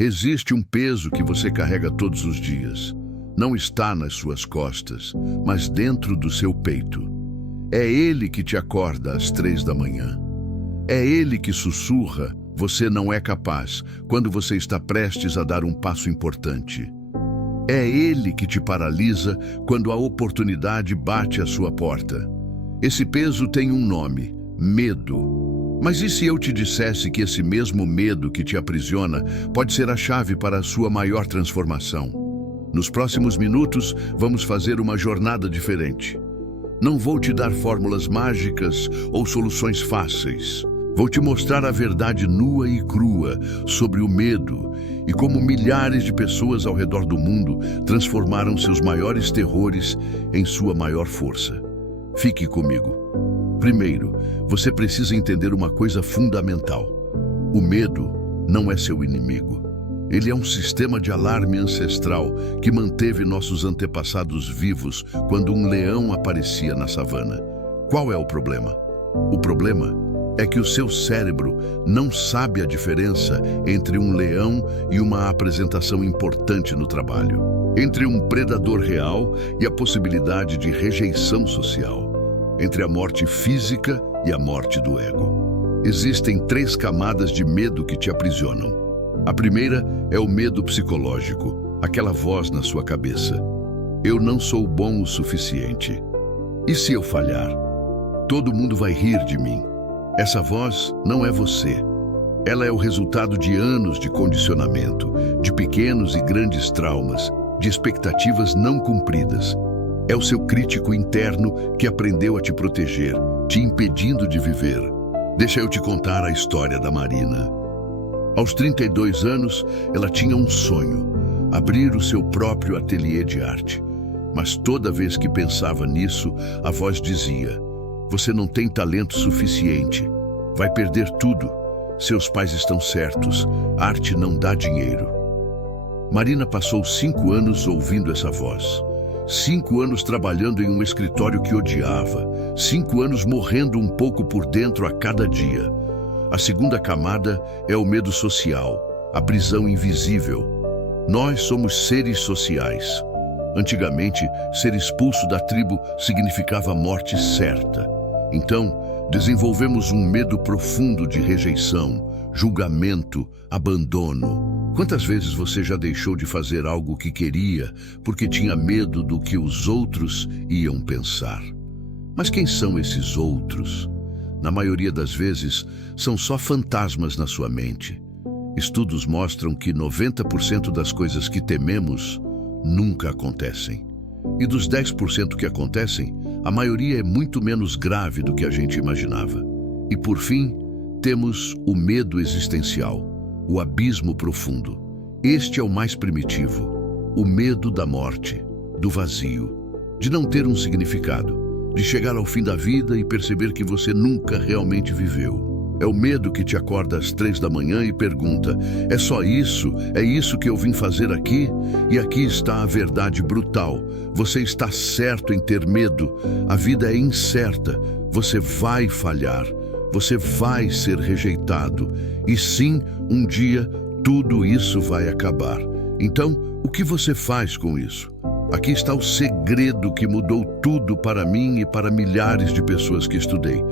Existe um peso que você carrega todos os dias. Não está nas suas costas, mas dentro do seu peito. É ele que te acorda às 3 da manhã. É ele que sussurra: você não é capaz, quando você está prestes a dar um passo importante. É ele que te paralisa quando a oportunidade bate à sua porta. Esse peso tem um nome: medo. Mas e se eu te dissesse que esse mesmo medo que te aprisiona pode ser a chave para a sua maior transformação? Nos próximos minutos, vamos fazer uma jornada diferente. Não vou te dar fórmulas mágicas ou soluções fáceis. Vou te mostrar a verdade nua e crua sobre o medo e como milhares de pessoas ao redor do mundo transformaram seus maiores terrores em sua maior força. Fique comigo. Primeiro, você precisa entender uma coisa fundamental. O medo não é seu inimigo. Ele é um sistema de alarme ancestral que manteve nossos antepassados vivos quando um leão aparecia na savana. Qual é o problema? O problema é que o seu cérebro não sabe a diferença entre um leão e uma apresentação importante no trabalho, entre um predador real e a possibilidade de rejeição social, entre a morte física e a morte do ego. Existem 3 camadas de medo que te aprisionam. A primeira é o medo psicológico, aquela voz na sua cabeça: eu não sou bom o suficiente. E se eu falhar? Todo mundo vai rir de mim. Essa voz não é você. Ela é o resultado de anos de condicionamento, de pequenos e grandes traumas, de expectativas não cumpridas. É o seu crítico interno que aprendeu a te proteger, te impedindo de viver. Deixa eu te contar a história da Marina. Aos 32 anos, ela tinha um sonho: abrir o seu próprio ateliê de arte. Mas toda vez que pensava nisso, a voz dizia: você não tem talento suficiente, vai perder tudo. Seus pais estão certos, arte não dá dinheiro. Marina passou 5 anos ouvindo essa voz. 5 anos trabalhando em um escritório que odiava. 5 anos morrendo um pouco por dentro a cada dia. A segunda camada é o medo social, a prisão invisível. Nós somos seres sociais. Antigamente, ser expulso da tribo significava morte certa. Então, desenvolvemos um medo profundo de rejeição, julgamento, abandono. Quantas vezes você já deixou de fazer algo que queria porque tinha medo do que os outros iam pensar? Mas quem são esses outros? Na maioria das vezes, são só fantasmas na sua mente. Estudos mostram que 90% das coisas que tememos nunca acontecem. E dos 10% que acontecem, a maioria é muito menos grave do que a gente imaginava. E por fim, temos o medo existencial, o abismo profundo. Este é o mais primitivo, o medo da morte, do vazio, de não ter um significado, de chegar ao fim da vida e perceber que você nunca realmente viveu. É o medo que te acorda às 3 da manhã e pergunta: é só isso? É isso que eu vim fazer aqui? E aqui está a verdade brutal. Você está certo em ter medo. A vida é incerta. Você vai falhar. Você vai ser rejeitado. E sim, um dia, tudo isso vai acabar. Então, o que você faz com isso? Aqui está o segredo que mudou tudo para mim e para milhares de pessoas que estudei.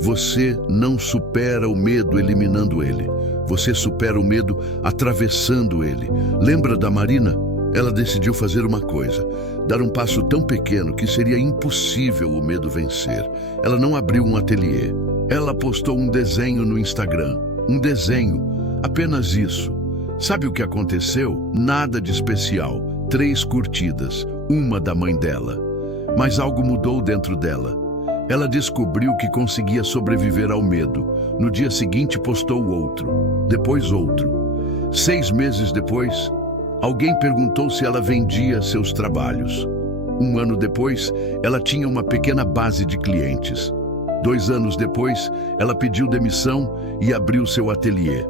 Você não supera o medo eliminando ele. Você supera o medo atravessando ele. Lembra da Marina? Ela decidiu fazer uma coisa: dar um passo tão pequeno que seria impossível o medo vencer. Ela não abriu um ateliê. Ela postou um desenho no Instagram. Um desenho. Apenas isso. Sabe o que aconteceu? Nada de especial. 3 curtidas. Uma da mãe dela. Mas algo mudou dentro dela. Ela descobriu que conseguia sobreviver ao medo. No dia seguinte postou outro, depois outro. 6 meses depois, alguém perguntou se ela vendia seus trabalhos. 1 ano depois, ela tinha uma pequena base de clientes. 2 anos depois, ela pediu demissão e abriu seu ateliê.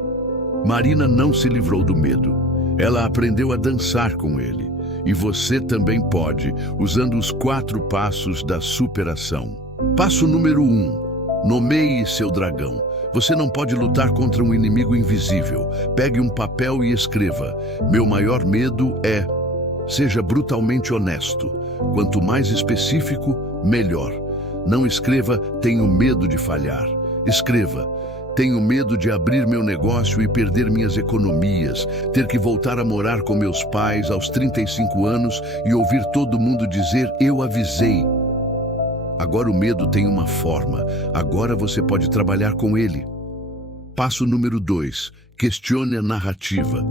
Marina não se livrou do medo. Ela aprendeu a dançar com ele. E você também pode, usando os 4 passos da superação. Passo número 1. Nomeie seu dragão. Você não pode lutar contra um inimigo invisível. Pegue um papel e escreva: meu maior medo é... Seja brutalmente honesto. Quanto mais específico, melhor. Não escreva: tenho medo de falhar. Escreva: tenho medo de abrir meu negócio e perder minhas economias, ter que voltar a morar com meus pais aos 35 anos e ouvir todo mundo dizer: eu avisei. Agora o medo tem uma forma. Agora você pode trabalhar com ele. Passo número 2. Questione a narrativa.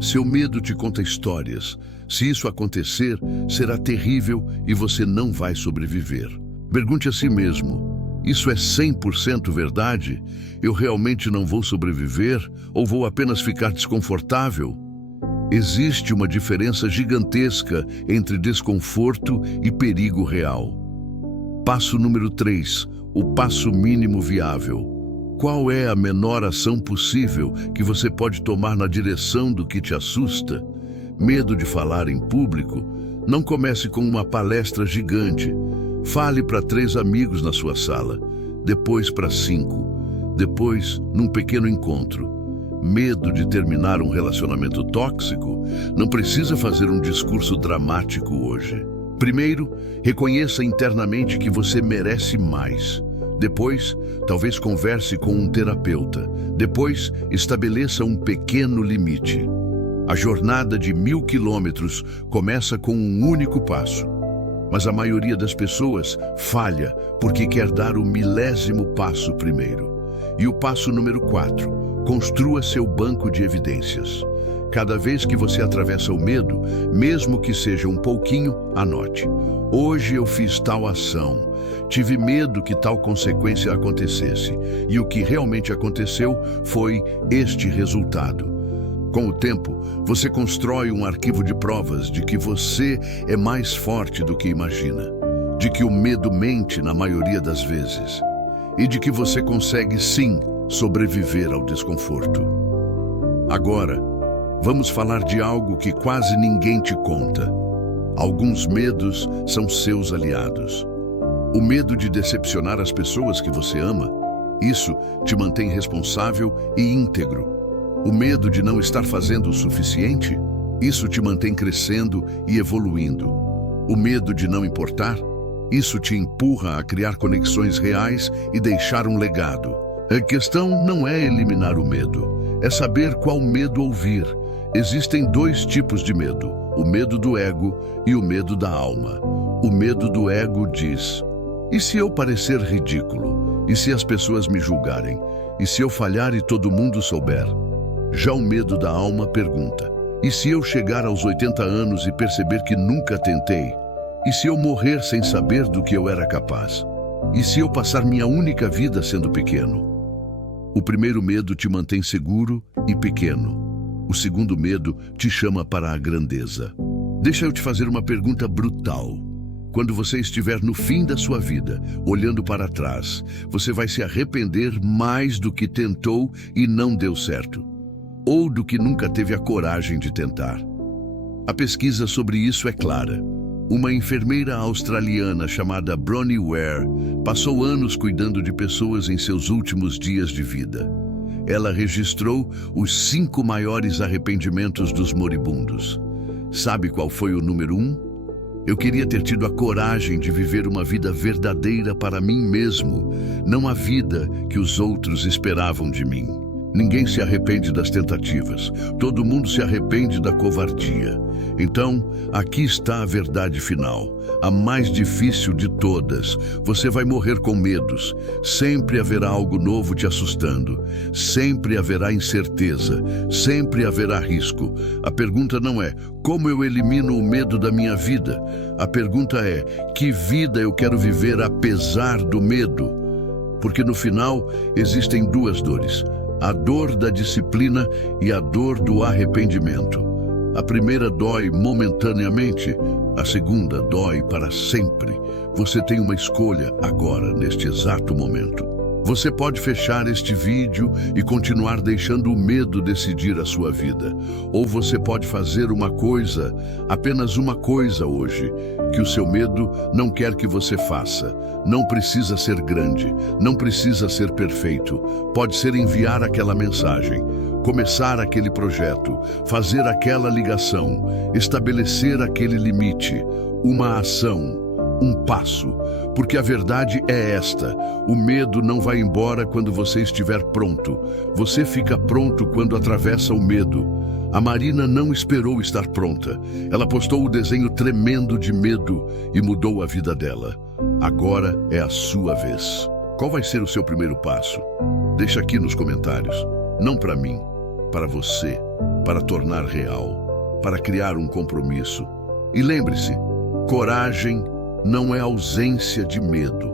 Seu medo te conta histórias. Se isso acontecer, será terrível e você não vai sobreviver. Pergunte a si mesmo: isso é 100% verdade? Eu realmente não vou sobreviver ou vou apenas ficar desconfortável? Existe uma diferença gigantesca entre desconforto e perigo real. Passo número 3. O passo mínimo viável. Qual é a menor ação possível que você pode tomar na direção do que te assusta? Medo de falar em público? Não comece com uma palestra gigante. Fale para 3 amigos na sua sala, depois para 5, depois num pequeno encontro. Medo de terminar um relacionamento tóxico? Não precisa fazer um discurso dramático hoje. Primeiro, reconheça internamente que você merece mais. Depois, talvez converse com um terapeuta. Depois, estabeleça um pequeno limite. A jornada de 1000 quilômetros começa com um único passo. Mas a maioria das pessoas falha porque quer dar o 1000º passo primeiro. E o passo número 4, construa seu banco de evidências. Cada vez que você atravessa o medo, mesmo que seja um pouquinho, anote: hoje eu fiz tal ação, tive medo que tal consequência acontecesse, e o que realmente aconteceu foi este resultado. Com o tempo, você constrói um arquivo de provas de que você é mais forte do que imagina, de que o medo mente na maioria das vezes, e de que você consegue sim sobreviver ao desconforto. Agora, vamos falar de algo que quase ninguém te conta. Alguns medos são seus aliados. O medo de decepcionar as pessoas que você ama, isso te mantém responsável e íntegro. O medo de não estar fazendo o suficiente, isso te mantém crescendo e evoluindo. O medo de não importar, isso te empurra a criar conexões reais e deixar um legado. A questão não é eliminar o medo, é saber qual medo ouvir. Existem 2 tipos de medo: o medo do ego e o medo da alma. O medo do ego diz: e se eu parecer ridículo? E se as pessoas me julgarem? E se eu falhar e todo mundo souber? Já o medo da alma pergunta: e se eu chegar aos 80 anos e perceber que nunca tentei? E se eu morrer sem saber do que eu era capaz? E se eu passar minha única vida sendo pequeno? O primeiro medo te mantém seguro e pequeno. O segundo medo te chama para a grandeza. Deixa eu te fazer uma pergunta brutal. Quando você estiver no fim da sua vida, olhando para trás, você vai se arrepender mais do que tentou e não deu certo, ou do que nunca teve a coragem de tentar? A pesquisa sobre isso é clara. Uma enfermeira australiana chamada Bronnie Ware passou anos cuidando de pessoas em seus últimos dias de vida. Ela registrou os 5 maiores arrependimentos dos moribundos. Sabe qual foi o número 1? Eu queria ter tido a coragem de viver uma vida verdadeira para mim mesmo, não a vida que os outros esperavam de mim. Ninguém se arrepende das tentativas, todo mundo se arrepende da covardia. Então, aqui está a verdade final, a mais difícil de todas. Você vai morrer com medos, sempre haverá algo novo te assustando, sempre haverá incerteza, sempre haverá risco. A pergunta não é: como eu elimino o medo da minha vida? A pergunta é: que vida eu quero viver apesar do medo? Porque no final, existem 2 dores. A dor da disciplina e a dor do arrependimento. A primeira dói momentaneamente, a segunda dói para sempre. Você tem uma escolha agora, neste exato momento. Você pode fechar este vídeo e continuar deixando o medo decidir a sua vida. Ou você pode fazer uma coisa, apenas uma coisa hoje, que o seu medo não quer que você faça. Não precisa ser grande, não precisa ser perfeito. Pode ser enviar aquela mensagem, começar aquele projeto, fazer aquela ligação, estabelecer aquele limite, uma ação, um passo, porque a verdade é esta: o medo não vai embora quando você estiver pronto. Você fica pronto quando atravessa o medo. A Marina não esperou estar pronta. Ela postou o desenho tremendo de medo e mudou a vida dela. Agora é a sua vez. Qual vai ser o seu primeiro passo? Deixa aqui nos comentários. Não para mim, para você, para tornar real, para criar um compromisso. E lembre-se, coragem não é ausência de medo.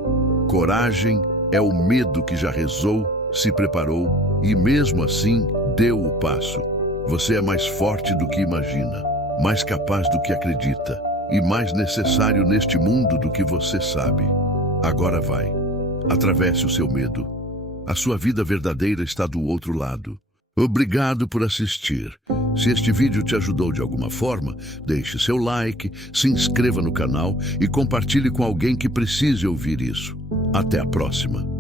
Coragem é o medo que já rezou, se preparou e mesmo assim deu o passo. Você é mais forte do que imagina, mais capaz do que acredita e mais necessário neste mundo do que você sabe. Agora vai, atravesse o seu medo. A sua vida verdadeira está do outro lado. Obrigado por assistir. Se este vídeo te ajudou de alguma forma, deixe seu like, se inscreva no canal e compartilhe com alguém que precise ouvir isso. Até a próxima.